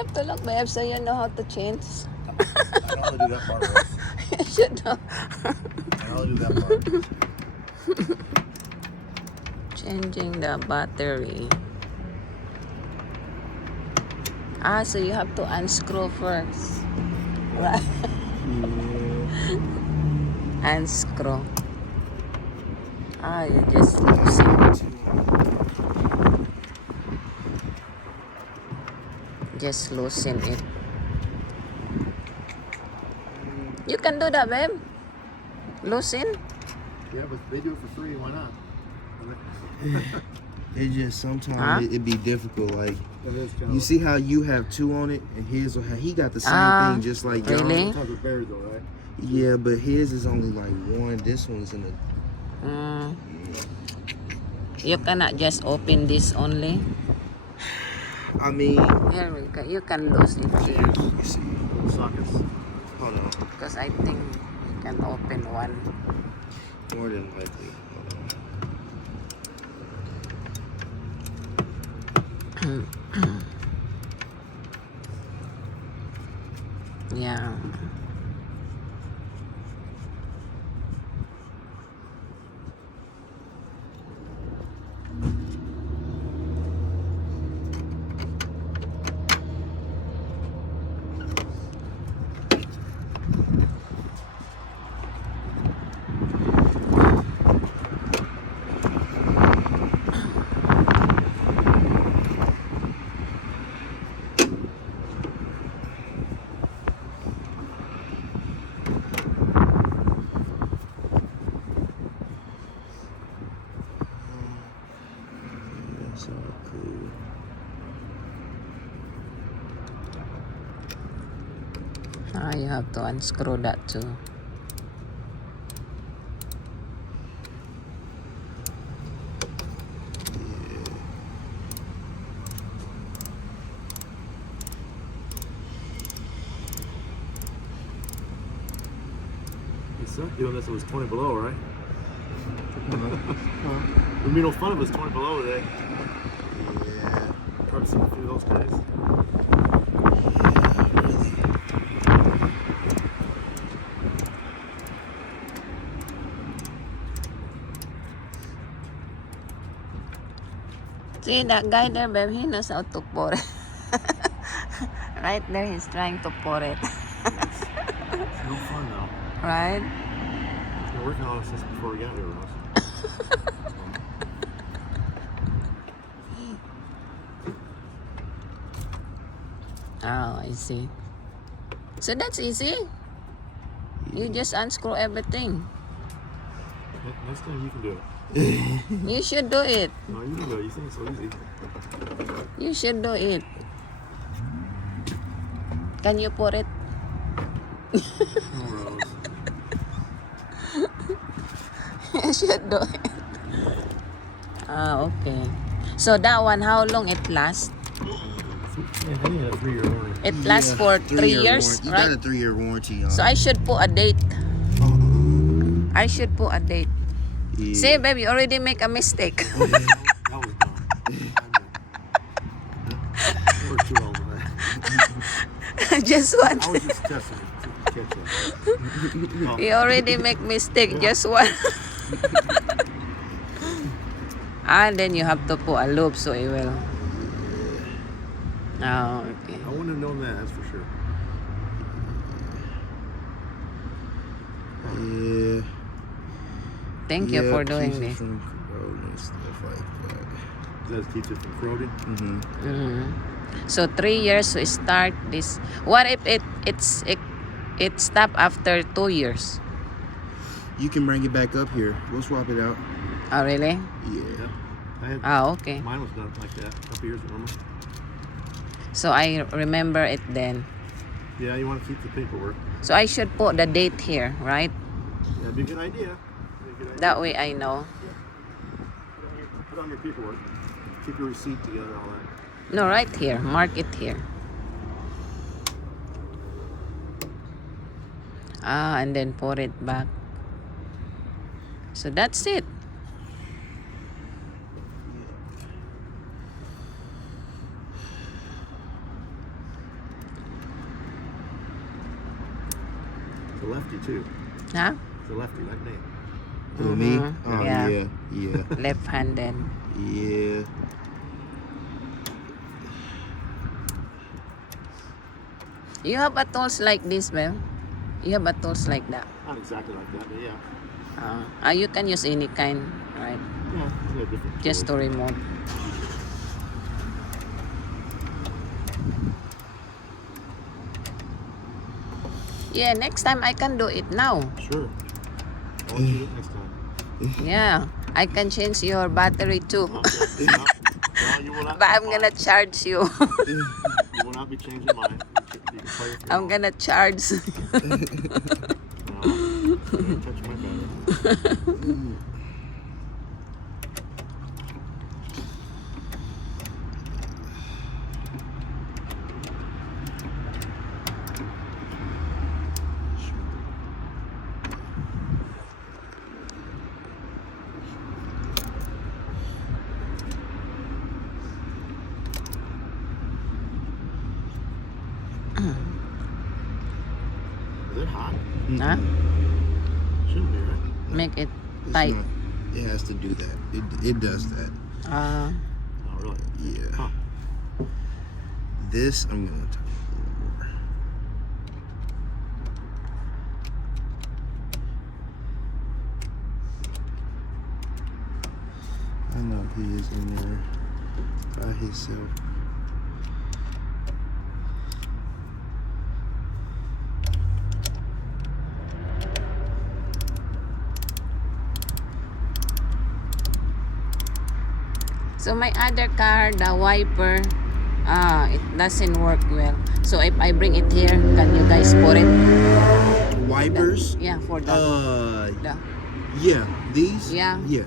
You have to look, babe, so you know how to change. I know how to do that part, Rose. You should know. I know how to do that part. Changing the battery. So you have to unscrew first. Right? Unscrew. You just loosen. Just loosen it. You can do that, babe. Loosen. Yeah, but they do it for free. Why not? It just sometimes it'd be difficult. Like It is you see how you have two on it, and his will have, he got the same thing just like y'all. Really? Sometimes with bears though, right? Yeah, but his is only like one. This one's in the. You cannot just open this only. I mean, Here we go. You can lose it here. you see. Sockets. Hold on. Because I think you can open one. More than likely. Yeah. That's all cool. You have to unscrew that too. It sucked doing this. It was 20 below, right? There'd be no fun if it was 20 below today. Yeah. Probably seen a few of those guys. See that guy there, babe? He knows how to pour it. Right there, he's trying to pour it. It's no fun now. Right? I've been working on this since before we got here, Rose. Oh, I see. So that's easy. You just unscrew everything. Next time you can do it. You should do it. No, you can do it. You think it's so easy. You should do it. Can you pour it? No, Rose. You should do it. Okay. So that one, how long it lasts? Yeah, I think a 3-year warranty. It lasts for 3 years, You right? got a 3-year warranty on. So I should put a date. I should put a date. Yeah. See, babe, you already make a mistake. That was dumb. I worked too well with that. Just one. I was just testing it. See if you catch it. You already make mistake. Just one. And then you have to put a loop so it will. Oh, okay. I wouldn't have known that, that's for sure. Yeah. Thank you for doing keeps it this. from corroding and stuff like that. Does that keep it from corroding? So 3 years to start this. What if it stop after 2 years? You can bring it back up here. We'll swap it out. Oh, really? Yeah. I had, Okay. mine was done like that a couple years ago. So I remember it then. Yeah, you want to keep the paperwork. So I should put the date here, right? Yeah, that'd be a good idea. That way I know. Put on your paperwork. Keep your receipt together, all that. No, right here. Mark it here. And then pour it back. So that's it. lefty too. Huh? He's a lefty like me. Who, me? Mhm. Oh, Yeah. yeah. Left-handed. Yeah. You have a tools like this, Mel? You have a tools like that? Not exactly like that, but yeah. You can use any kind, right? Yeah, they're different. Just to tools. remove. Yeah, next time I can do it now. Sure. I want you to do it next time. Yeah, I can change your battery too. Okay. No, you will not. But I'm gonna charge you. You will not be changing mine. You can play with your I'm own. gonna charge. No, don't touch my battery. Is it hot? Huh? Shouldn't be, right? Make it It's tight. not- it has to do that. It does that. Oh, really? Yeah. Huh. This, I'm going to turn it a little more. I know he is in there by himself. So my other car, the wiper, it doesn't work well. So if I bring it here, can you guys put it? Wipers? Yeah, for the Yeah. These? Yeah. Yeah.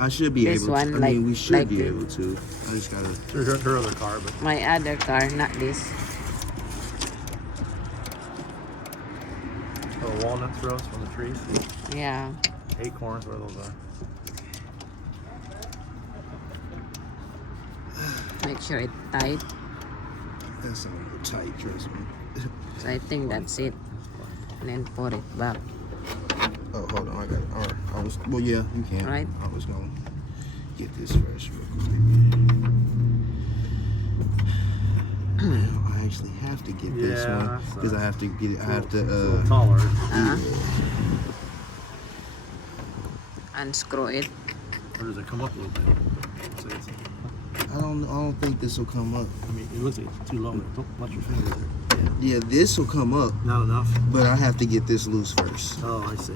I should be This able one, to. I like- mean, we should like be this. able to. I just gotta. Her other car, but my other car, not this. walnuts roast from the trees. Yeah. Acorns, where those are. Make sure it's tight. That's a little tight, trust me. So I think that's it. And then put it back. Oh, hold on. I got it. All right. Well, yeah, you can. Right. I was going to get this first real quick. I actually have to get this Yeah, one that's because I have to get it. I have It's a to. little taller. Unscrew it. Or does it come up a little bit? So it's, I don't think this will come up. I mean, it looks like it's too low. Don't let your fingers there. Yeah, this will come up, Not enough? but I have to get this loose first. Oh, I see.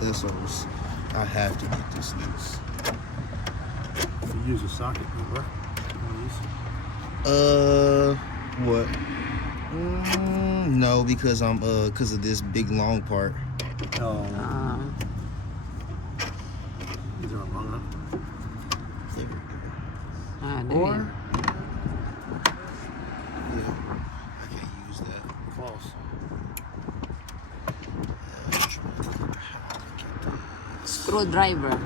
That's what I have to get this loose. If you use a socket, you work. One of What? No, because I'm because of this big long part. these. Oh, these aren't long enough. There we go. There Or you- Yeah, I can't use that. close. Screwdriver.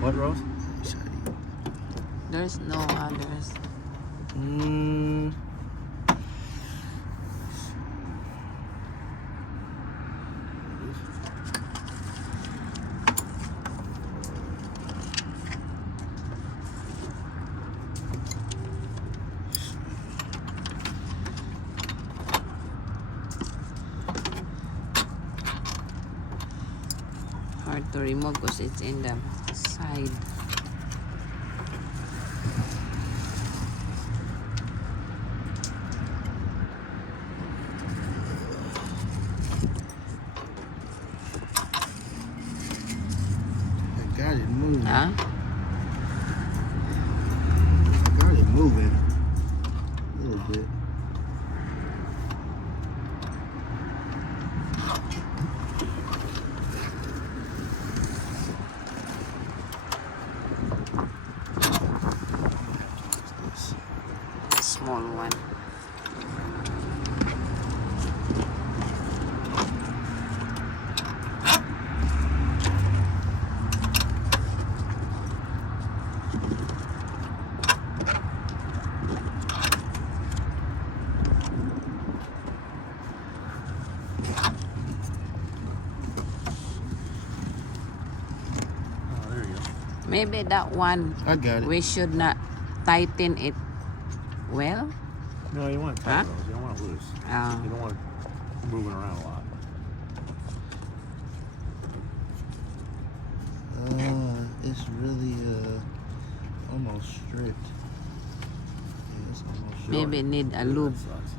What, Rose? There's no others. Hard to remove because it's in the side. I got it moving. Huh? I got it moving. A little bit. Small one. Maybe that one I got it. we should not tighten it well. No, you want it tight, Rose. You don't want it loose. Oh. You don't want it moving around a lot. It's really almost stripped. Yeah, it's almost stripped. Maybe need a Ooh, lube. that sucks.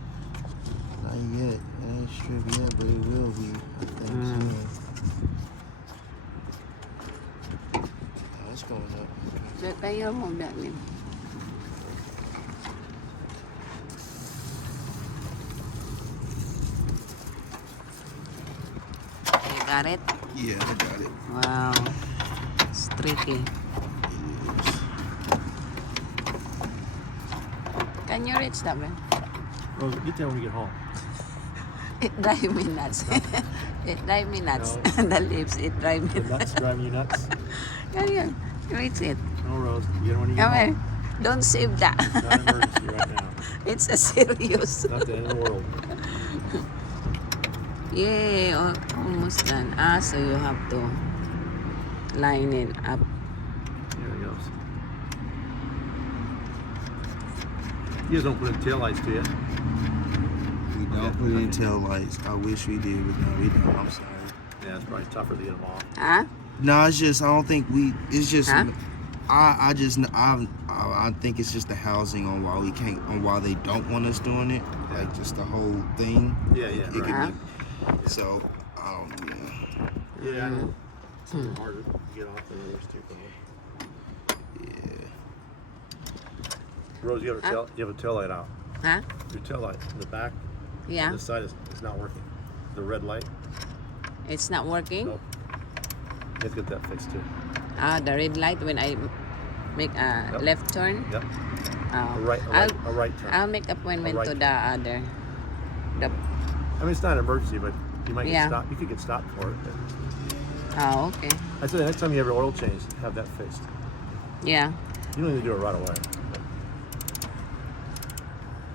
Not yet. It ain't stripped yet, but it will be. I think soon. Oh, it's going up. So tayo mo dali. You got it? Yeah, I got it. Wow. It's tricky. Can you reach that man? Rose, get there when you get home. It drive me nuts. It drive me nuts. The lips, it drive me The nuts driving you nuts? Can you reach it? No, Rose. Get it when you get Come here. home. Don't save that. Not an emergency right now. It's a serious. Not the end of the world. Yay, almost done. Ah, so you have to line it up. There it goes. You guys don't put in tail lights, do you? We don't put in tail lights. I wish we did, but no, we don't. I'm sorry. Yeah, it's probably tougher to get them off. Huh? No, it's just I don't think we. It's just Huh? I think it's just the housing on why we can't on why they don't want us doing it. Like just the whole thing. Yeah, yeah, It could right. be, so I don't. Yeah. Yeah. It's a little harder to get off than others too. Yeah. Rose, you have a tail light out. Huh? Your tail light in the back. Yeah. This side is not working. The red light. It's not working. Nope. You have to get that fixed too. Ah, the red light when I make a Yep. left turn. Yep. Oh. A right turn. I'll make appointment A right to the other. The, I mean, it's not an emergency, but you might Yeah. get stopped. You could get stopped for it. But oh, okay. I say the next time you have your oil change, have that fixed. Yeah. You don't need to do it right away.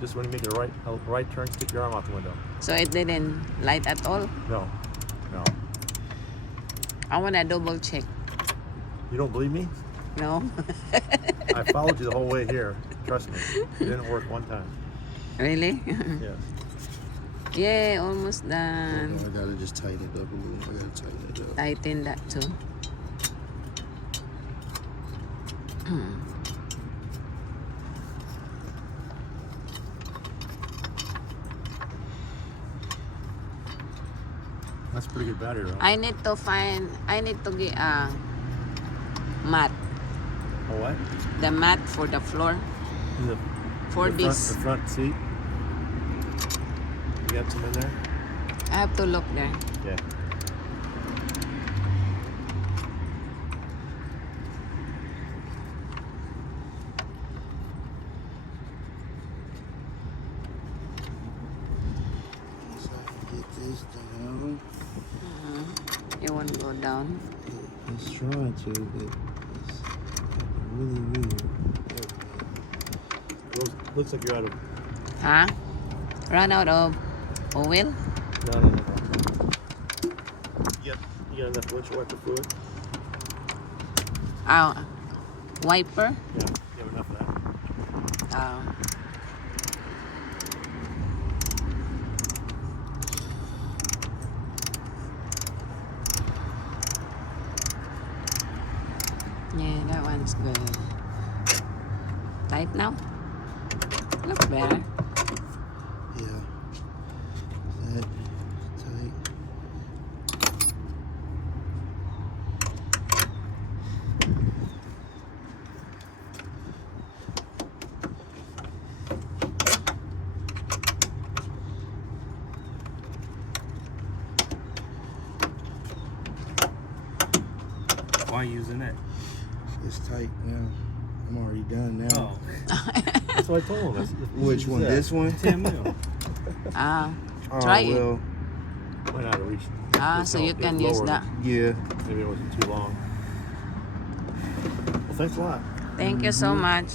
Just when you make a right turn, stick your arm out the window. So it didn't light at all. No, no. I wanna double check. You don't believe me? No. I followed you the whole way here. Trust me. It didn't work one time. Really? Yeah. Yeah, almost done. I gotta just tighten it up a little. I gotta tighten it up. Tighten that too. That's a pretty good battery, right? I need to get a mat. Oh, what? The mat for the floor. The, For the this. front seat. You got some in there? I have to look there. Yeah. So I can get this down. It won't go down. It's trying to, but it's really weird. Rose, looks like you're out of. Huh? Run out of oil? No. You got enough windshield wiper fluid? Oh, wiper? Yeah. You have enough of that? Oh. Yeah, that one's good. Tight now? Look better. Yeah. That tight. Why are you using it? It's tight now. I'm already done now. That's what I told him. Which one? This one? 10 mil. Ah, Oh, try it. well, Might not have reached. Ah, so you can use that. yeah. Maybe it wasn't too long. Well, thanks a lot. Thank you so much.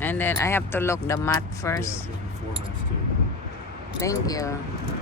And then I have to look the mat Yeah, first. give me 4 minutes too. Thank you.